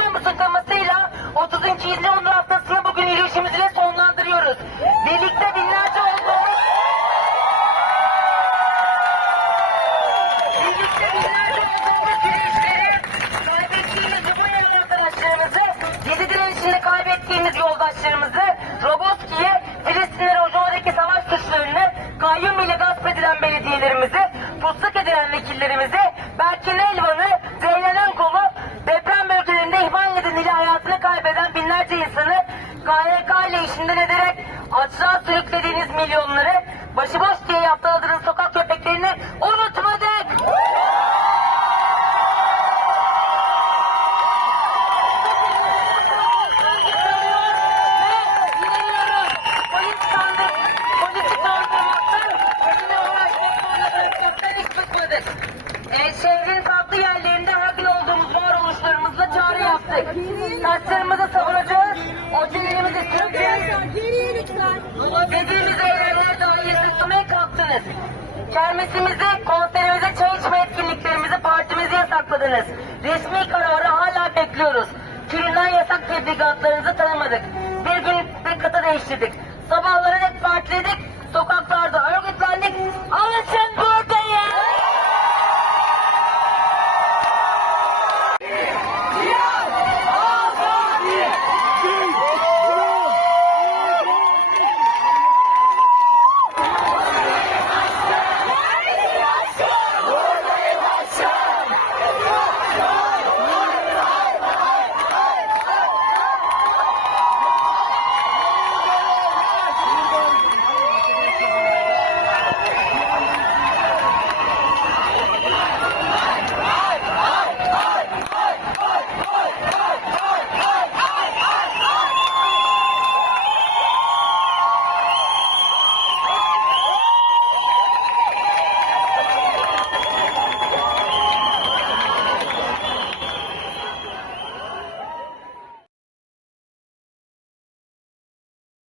Türkiye'nin mızıklamasıyla 30. İzmir Onur Haftası'nı bugün iletişimizle sonlandırıyoruz. Birlikte binlerce olduğumuz birlikte binlerce olduğumuz dirençleri kaybettiğimiz Rumay arkadaşlarımızı, yedi dirençinde kaybettiğimiz yoldaşlarımızı Roboski'ye Filistinler Ocao'daki savaş suçlarını kayyum ile gasp edilen belediyelerimizi, tutsak edilen vekillerimizi, Berkin Elvan'ı binlerce insanı KYK ile işinden ederek açlığa sürüklediğiniz milyonları, başıboş diye yaptığınız sokak köpeklerini unutmadık. Polis Geriye lütfen. Dediğimiz kalktınız. Kermesimizi, konserimizi, çay içme etkinliklerimizi, partimizi yasakladınız. Resmi kararı hala bekliyoruz. Türünden yasak tebligatlarınızı tanımadık. Bir gün bir kıta değiştirdik. Sabahları hep partiledik. Alışın